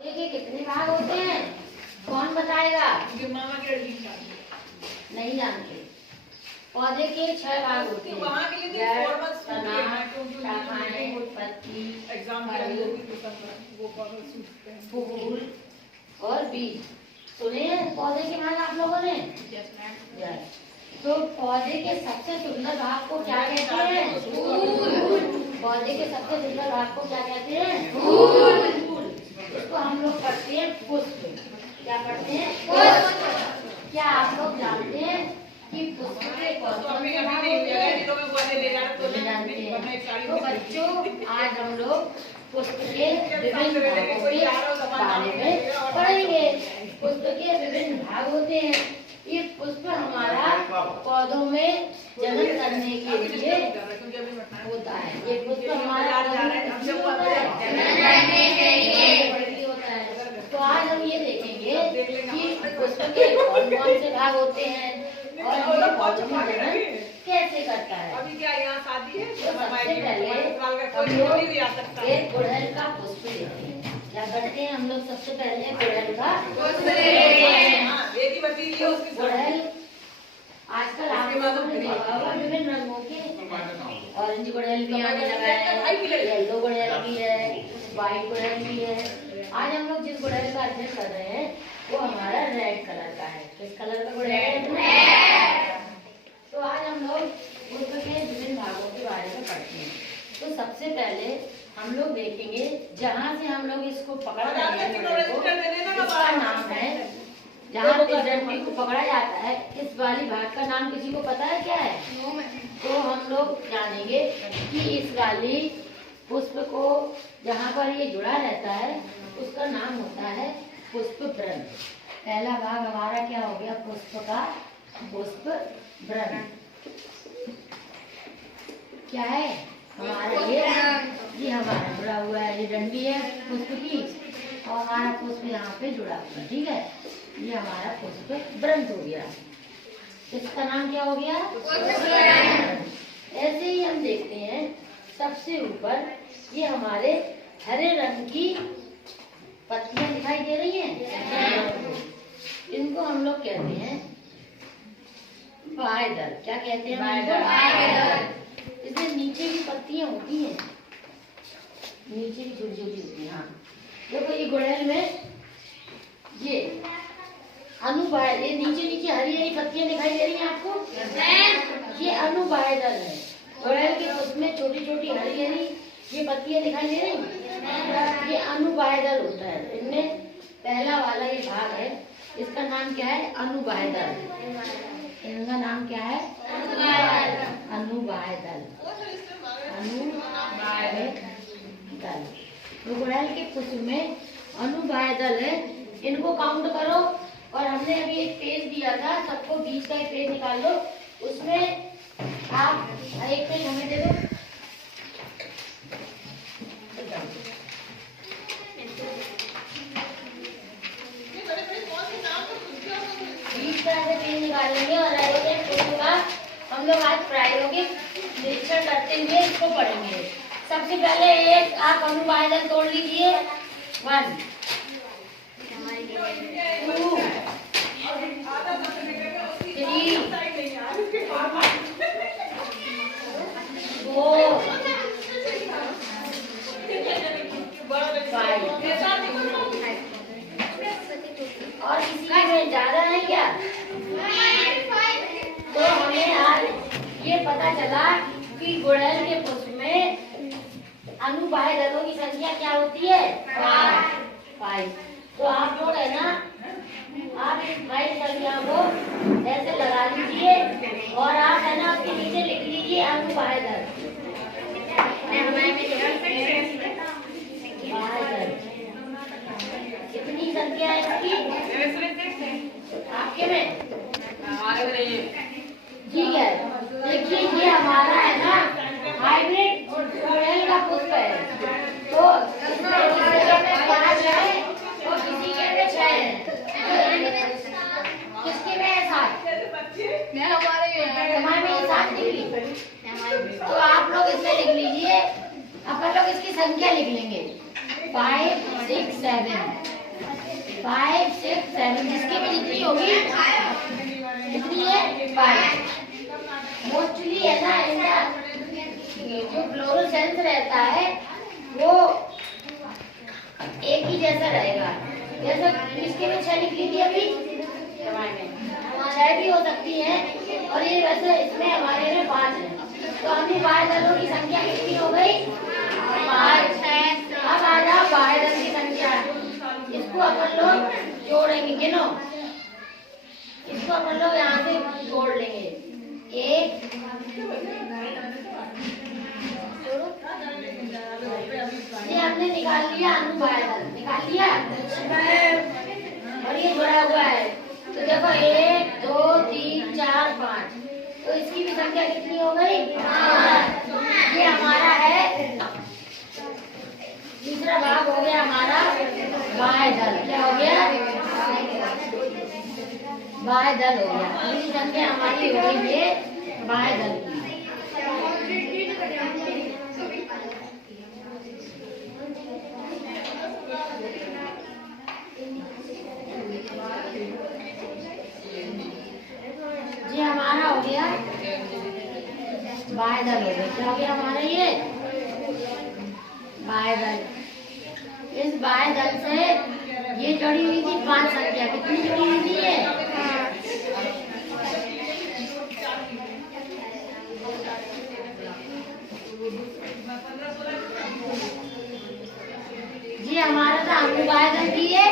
के कितने भाग होते हैं कौन बताएगा? नहीं जानते। पौधे के 6 भाग होते हैं। जड़, तना, शाखाएं, उत्पत्ति, फूल और बीज। सुने हैं पौधे के भाग आप लोगों ने? तो पौधे के सबसे सुंदर भाग को क्या कहते हैं? फूल। पौधे के सबसे सुंदर भाग को क्या कहते हैं? फूल। उसको हम लोग पढ़ते हैं पुष्प। क्या पढ़ते हैं? पुष्प। क्या आप लोग जानते हैं कि पुष्प के कौन कौन से भाग होते हैं? जानते हैं। तो बच्चों आज हम लोग पुष्प के विभिन्न भागों के बारे में पढ़ेंगे। पुष्प के विभिन्न भाग होते हैं। ये पुष्प हमारा पौधों में जन्म करने के लिए होता है। ये पुष्प हमारा होता है। तो आज हम ये देखेंगे कि पुष्प के कौन कौन से भाग होते हैं और ये पौधों में जन्म कैसे करता है। अभी क्या यहाँ शादी है? तो सबसे पहले हम लोग एक गुड़हल का पुष्प लेते हैं। क्या करते हैं हम लोग? सबसे पहले गुड़हल का पुष्प लेते हैं। गुड़हल आजकल आप लोगों ने देखा होगा विभिन्न रंगों के। ऑरेंज गुड़हल भी आने लगा है, येलो गुड़हल भी है, व्हाइट गुड़हल भी है। आज हम लोग जिस गुड़हल का अध्ययन कर रहे हैं वो हमारा रेड कलर का है। किस कलर का गुड़हल है? तो आज हम लोग पुष्प के विभिन्न भागों के बारे में पढ़ते हैं। तो सबसे पहले हम लोग देखेंगे जहाँ से हम लोग इसको पकड़ रहे हैं, इसका नाम है, जहाँ इस डंडी को पकड़ा जाता है, इस वाली भाग का नाम किसी को पता है क्या है? तो हम लोग जानेंगे कि इस वाली पुष्प को जहाँ पर ये जुड़ा रहता है उसका नाम होता है पुष्प व्रण। पहला भाग हमारा क्या हो गया? पुष्प का पुष्प व्रण। क्या है हमारा? ये हमारा जुड़ा हुआ है, ये डंडी है पुष्प की और हमारा पुष्प यहाँ पे जुड़ा हुआ है। ठीक है, ये हमारा पुष्प व्रण हो गया। इसका नाम क्या हो गया? ऐसे ही हम देखते हैं सबसे ऊपर ये हमारे हरे रंग की पत्तियां दिखाई दे रही हैं। इनको हम लोग कहते हैं बाएदल। क्या कहते हैं? बाएदल। इसमें नीचे भी पत्तियां होती हैं, नीचे भी छोटी छोटी होती हैं। हाँ देखो ये गुड़हल में ये अनुबाएदल, ये नीचे नीचे हरी हरी पत्तियां दिखाई दे रही हैं आपको? ये अनुबाएदल है। गुड़हल के पुष्प में छोटी छोटी हरी हरी ये पत्तियां दिखाई दे रही, ये अनुबाएदल होता है। इनमें पहला वाला ये भाग है, इसका नाम क्या है? अनुबाएदल। इनका नाम क्या है? अनुबाएदल। अनुबाएदल। तो गुड़हल के पुष्प में अनुबाएदल है। इनको काउंट करो। और हमने अभी एक पेज दिया था, सबको बीच का एक पेज निकाल लो, उसमें आप एक पेज हमें दे दो। बीच का ऐसे पेज निकालेंगे और हम लोग आज प्रायोगिक निरीक्षण करते हुए इसको पढ़ेंगे। सबसे पहले एक आप अनुबाएदल तोड़ लीजिए। 1 2 3 4 5 और किसी में ज्यादा है क्या? तो हमें आज ये पता चला कि गुड़हल के पुष्प में अनुबाएदलों की संख्या क्या होती है? 5। तो आप लोग है ना, आप इस 5 संख्या को ऐसे लगा लीजिए और आप है ना उसके नीचे लिख लीजिए अनुबाएदल। कितनी संख्या है इसकी आपके में? ठीक है, देखिए ये हमारा है ना हाइब्रिड गुड़हल का पुष्प है। तो इसमें किसी के में 5 है और किसी के में 6 है। किसके में है 7? हमारे में 7 निकली। तो आप लोग इसमें लिख लीजिए, अपन लोग इसकी संख्या लिख लेंगे। 5 6 7 5 6 7 जिसकी भी जितनी होगी कितनी है 5। मोस्टली है ना इनका जो फ्लोरोसेंस रहता है वो एक ही जैसा रहेगा। जैसे इसके में 6 निकली थी अभी 6 भी हो सकती है और ये वैसे इसमें हमारे में 5 है। तो हमने बाह्य दलों की संख्या कितनी हो गई 5 है। अब आ जाओ बाह्य दल की संख्या, इसको अपन लोग जोड़ेंगे, गिनो इसको अपन लोग यहाँ से जोड़ लेंगे। 1 ये हमने निकाल लिया अनुबाह्य दल, निकाल लिया और ये जुड़ा हुआ है। तो देखो 1 2 3 4 5, तो इसकी भी संख्या कितनी हो गई 5। ये हमारा है तीसरा भाग हो गया हमारा बाह्य दल। क्या हो गया बाह्य दल हो गया। अगली संख्या हमारी हो गई ये बाह्य दल की। ये हमारा हो गया बाह्य दल हो गया। क्या हो गया हमारा ये बाह्य दल। इस बाह्य दल से ये जुड़ी हुई थी 5 संख्या, कितनी जुड़ी हुई थी ये जी हमारा था अनुबाह्य दल थी ये,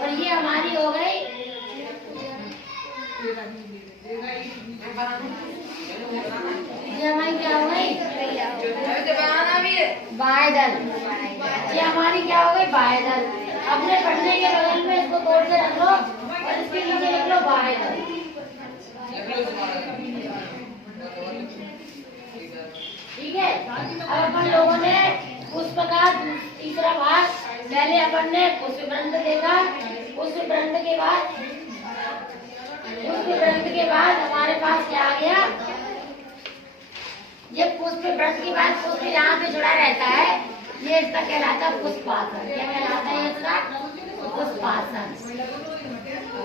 और ये हमारी हो गई ये हमारी क्या हो गई बाह्य दल। ये हमारी क्या हो गई बाह्य दल। अपने पढ़ने के बगल में इसको तोड़ के रख लो और इसके नीचे लिख लो बाह्य दल। ठीक है। अब अपन लोगों ने पुष्प का तीसरा भाग, पहले अपन ने पुष्प ग्रंथ देखा, पुष्प ग्रंथ के बाद हमारे पास क्या आ गया, ये पुष्प ग्रंथ के बाद पुष्प यहाँ पे जुड़ा रहता है, ये इसका कहलाता है पुष्पासन। क्या कहलाता है इसका पुष्पासन।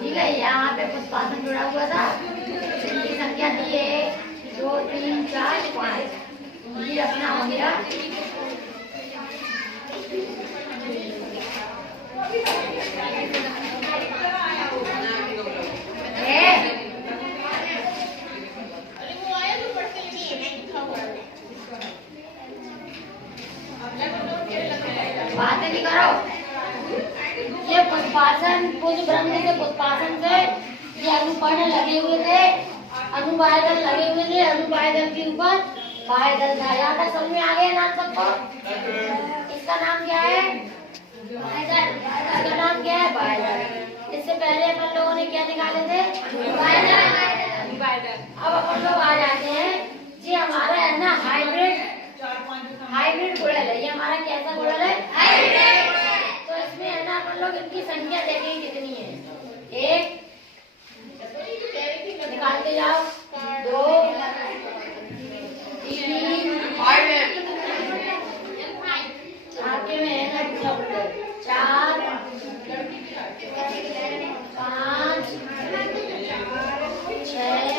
ठीक है, यहाँ पे पुष्पासन जुड़ा हुआ था। इनकी संख्या थी 1 2 3 4 5। ये अपना हो गया बातें नहीं करो। ये पुष्पासन पुष्प ब्रह्म से पुष्पासन से ये अनुपर्ण लगे हुए थे, अनुबाह्य दल लगे हुए थे। अनुबाह्य दल के ऊपर बाह्य दल था। यहाँ तक समझ में आ गया नाम सबको? इसका नाम क्या है इसका नाम क्या है बाह्य दल। इससे पहले अपन लोगों ने क्या निकाले थे बाह्य दल। अब अपन लोग आ जाते हैं जी हमारा है ना हाइब्रिड गुड़ल है। ये हमारा कैसा गुड़ल है हाइब्रिड। तो इसमें है ना अपन लोग इनकी संख्या देखेंगे कितनी है। 1 निकालते जाओ, 2 3 आपके में है ना 4 5 6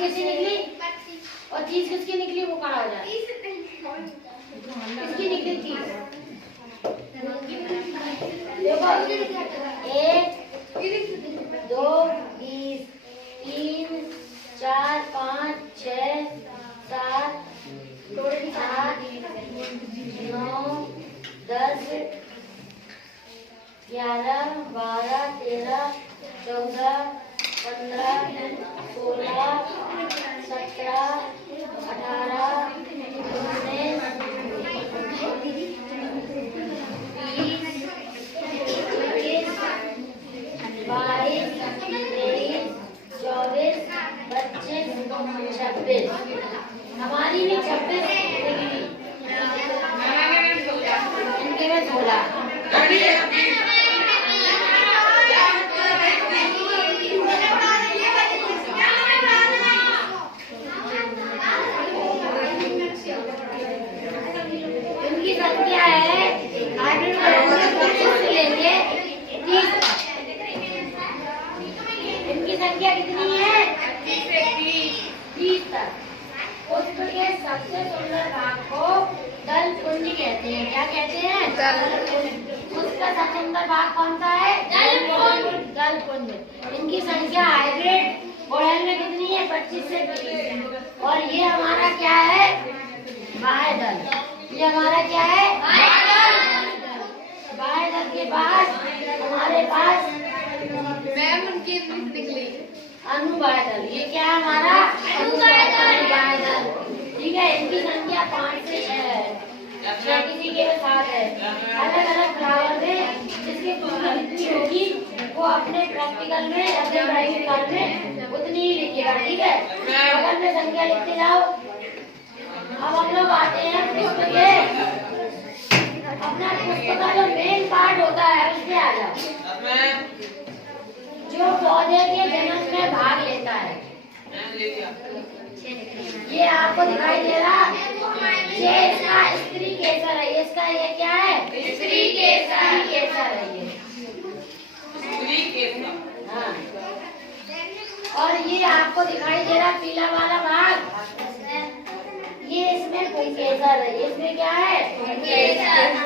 कैसी निकली? और 30 किसकी निकली? वो खड़ा हो जाए। किसकी निकली 30? देखो 1 2 20 3 4 5 6 7 8 9 10 11 12 13 14 15 16 17 18 19 हमारी भी 26 इनके में 16। इनकी संख्या है लेंगे 30। इनकी संख्या कितनी है? 30 तक। पुष्प के सबसे सुंदर भाग को दल पुंज कहते हैं। क्या कहते हैं? दल पुंज। उसका सबसे सुंदर भाग कौन सा है? दल पुंज। दल पुंज। इनकी संख्या हाइब्रिड गुड़हल में कितनी है? 25 से 30। और ये हमारा क्या है? बाह्य दल। ये हमारा क्या है? बाह्य दल के बाद हमारे पास मैम उनकी निकली अनुबाह्य दल। ये क्या है हमारा? अनुबाह्य दल। ठीक है। इनकी संख्या 5 से 6 है। किसी के 7 है। अलग अलग फ्लावर में जिसकी संख्या जितनी होगी वो अपने प्रैक्टिकल में अपने ड्राइंग कार्ड में उतनी ही लिखिएगा। ठीक है। बगल में संख्या लिखते जाओ। अब हम लोग आते हैं पुष्प के अपना पुष्प का जो मेन पार्ट होता है उसमें आ जाओ। जो पौधे के जन्म में भाग लेता है। ये आपको दिखाई दे रहा ये इसका स्त्री केसर है। इसका ये क्या है? स्त्री केसर। केसर है ये। स्त्री केसर। हाँ। और ये आपको दिखाई दे रहा पीला वाला भाग ये इसमें पुंकेसर है। इसमें क्या है?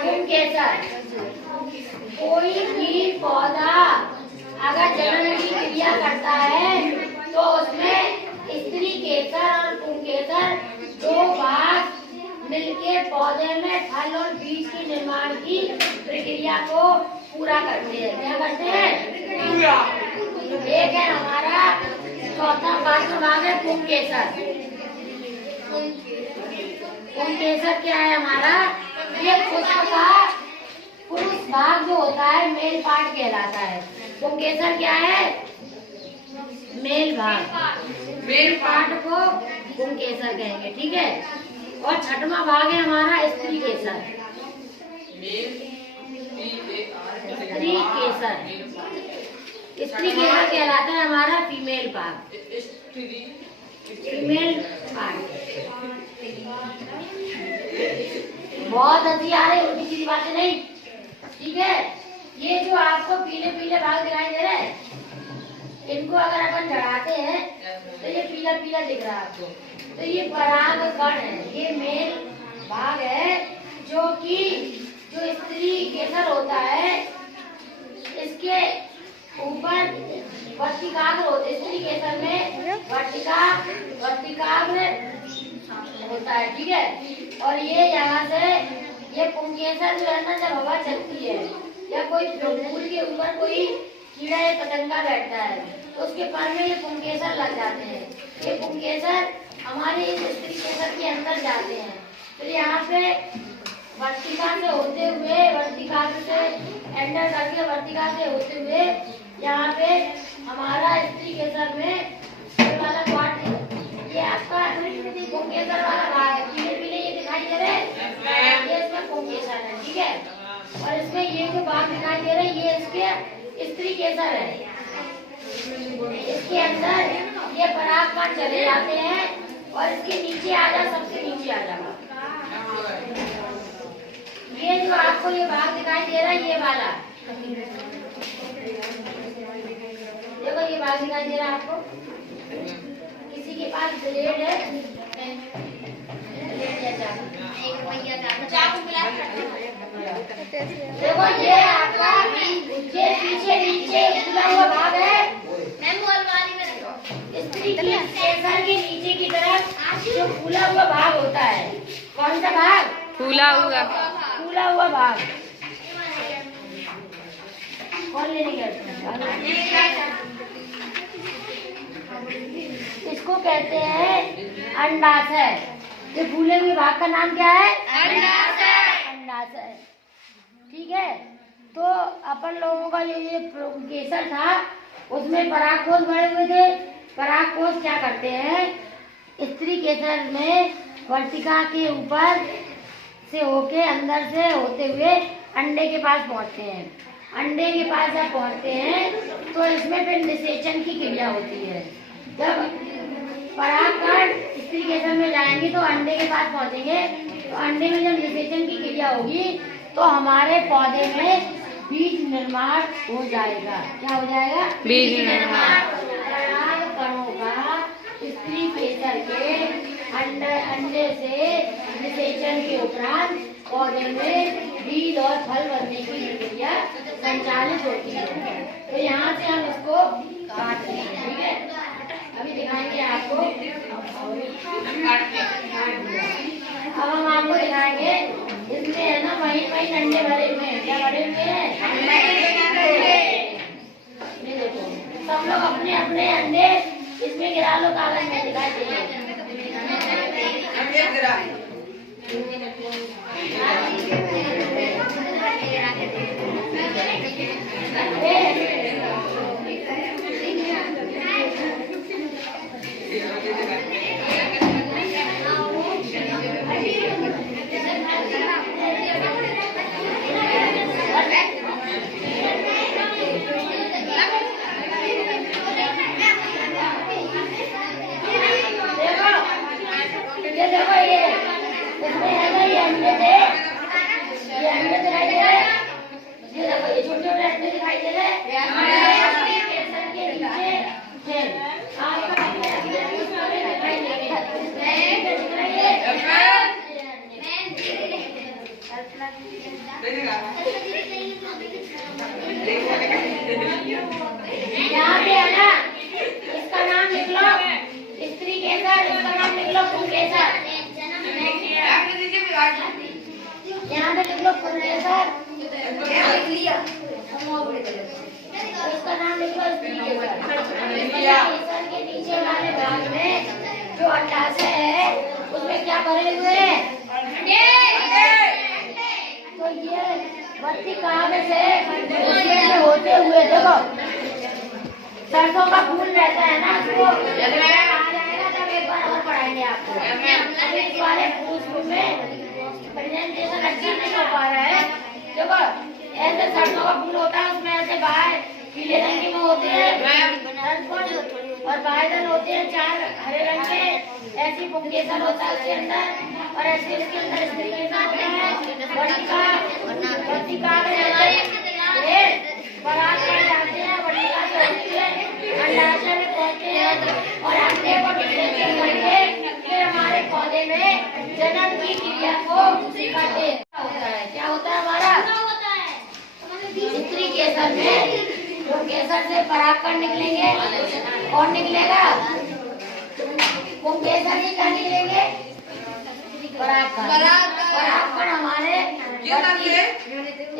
पुंकेसर। कोई भी पौधा अगर जनन की क्रिया करता है तो उसमें स्त्री केसर और पुंकेसर दो भाग मिलके पौधे में फल और बीज के निर्माण की प्रक्रिया को पूरा करते हैं। क्या करते हैं? एक है हमारा चौथा भाग है पुंकेसर। पुंकेसर क्या है हमारा? ये पुष्प का पुरुष भाग जो होता है मेल पार्ट कहलाता है। पुंकेसर क्या है? मेल भाग। मेल पार्ट को पुंकेसर कहेंगे। ठीक है। और छठवां भाग है हमारा स्त्री केसर। स्त्री केसर। स्त्री केसर कहलाता है हमारा फीमेल भाग। Female part. बहुत हंसी आ रही उल्टी सीधी बातें नहीं। ठीक है। ये जो आपको पीले पीले भाग दिखाई दे रहे हैं इनको अगर अपन चढ़ाते हैं तो ये पीला पीला दिख रहा है आपको। तो ये पराग कण है। ये मेल भाग है जो कि जो स्त्री केसर होता है इसके ऊपर वर्तिकाग्र होते। स्त्री केसर में वर्तिकाग्र होता है। ठीक है। और ये यहाँ से ये पुंकेसर जो है ना जब हवा चलती है या कोई फूल के ऊपर कोई कीड़ा या पतंगा बैठता है तो उसके पर में ये पुंकेसर लग जाते हैं। ये पुंकेसर हमारे इस स्त्री केसर के अंदर जाते हैं। तो यहाँ पे वर्तिका से होते हुए वर्तिकाग्र से एंटर करके वर्तिका से होते हुए यहाँ पे हमारा स्त्री केसर में ये वाला पार्ट ये आपका पुंकेसर वाला भाग है। पीले पीले ये दिखाई दे रहे हैं ये इसमें पुंकेसर है। ठीक है। और इसमें ये जो भाग दिखाई दे रहे हैं ये इसके स्त्री केसर है। इसके अंदर ये पराग कण चले जाते हैं और इसके नीचे आ जा सबसे नीचे आ जाएगा। ये जो आपको ये भाग दिखाई दे रहा है ये वाला देखो ये भाग दिखाई दे रहा है आपको। किसी के पास प्लेट है, देखो ये आपका ये पीछे नीचे खुला हुआ भाग है। स्त्री केसर के नीचे की तरफ जो फूला हुआ भाग होता है, कौन सा भाग? फूला हुआ भाग। कौन लेने गया? इसको कहते हैं अंडाशय। ये फूले हुए भाग का नाम क्या है? अंडाशय। ठीक है, तो अपन लोगों का ये केसर था, उसमें परागकोश भरे हुए थे। परागकोश क्या करते हैं? स्त्री केसर में वर्तिका के ऊपर से होके अंदर से होते हुए अंडे के पास पहुंचते हैं। अंडे के पास जब पहुंचते हैं तो इसमें फिर निषेचन की क्रिया होती है। जब परागकण स्त्री केसर में जाएंगे तो अंडे के पास पहुंचेंगे, तो अंडे में जब निषेचन की क्रिया होगी तो हमारे पौधे में बीज निर्माण हो जाएगा। क्या हो जाएगा? बीज निर्माण। परागकणों का स्त्री केसर के अंडे से निषेचन के उपरांत पौधे में बीज और फल बनने की प्रक्रिया संचालित होती है। तो यहाँ से हम इसको काट लेंगे। ठीक है, अभी दिखाएंगे आपको। अब हम आपको दिखाएंगे, इसमें है ना वहीं अंडे भरे हुए हैं। क्या भरे हुए हैं? ये देखो, सब लोग अपने अपने अंडे इसमें गिरा लो, कागज में दिखाई देंगे। देखो ये इसमें है ना, ये अंडे थे, ये अंडे दिखाई दे रहे हैं। ये देखो ये छोटे छोटे अंडे दिखाई दे रहे हैं। केसर के नीचे थे। आपका दिखाई यहाँ पे है ना, इसका नाम लिख लो स्त्री केसर, इसका नाम लिख लो पुंकेसर। यहाँ पे लिख लो पुंकेसर, इसका नाम लिख लो स्त्री केसर। केसर के नीचे वाले भाग में जो अंडाशय है उसमें क्या भरे हुए हैं? तो ये वर्तिका से उसमें होते हुए देखो सरसों का फूल रहता है ना, उसको आ जाएगा तब एक बार और पढ़ाएंगे आपको। इस वाले फूल में प्रेजेंटेशन अच्छा नहीं हो पा रहा है। देखो ऐसे सरसों का फूल होता है, उसमें ऐसे बाहर पीले रंग में होते हैं और बाहर होते हैं 4 हरे रंग के। ऐसी पुंकेसर होता है उसके अंदर, और ऐसे इसके अंदर स्त्री केसर होता है। वर्तिका में परागकण जाते हैं, वर्तिका से होते हैं अंडाशय में पहुंचते हैं और अंडे को निषेचन करके फिर हमारे पौधे में जन्म की क्रिया को करते हैं। क्या होता है हमारा? स्त्री केसर में जो केसर से परागकण निकलेंगे, कौन निकलेगा? पुंकेसर ही क्या निकलेंगे? परागकण हमारे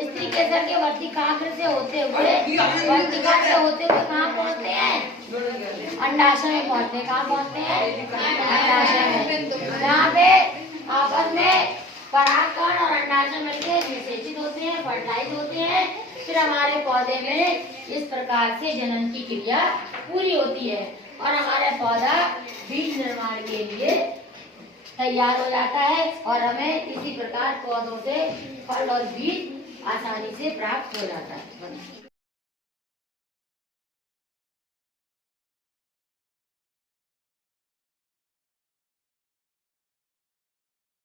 स्त्री केसर के वर्तिकाग्र से होते हुए कहाँ पहुँचते हैं? अंडाशय में पहुँचते हैं। कहाँ पहुँचते हैं? अंडाशय में। यहाँ पे आपस में परागकण और अंडाशय मिलकर निषेचित होते हैं, फर्टिलाइज होते हैं। फिर हमारे पौधे में इस प्रकार से जनन की क्रिया पूरी होती है और हमारा पौधा बीज निर्माण के लिए तैयार हो जाता है और हमें इसी प्रकार पौधों से फल और बीज आसानी से प्राप्त हो जाता है।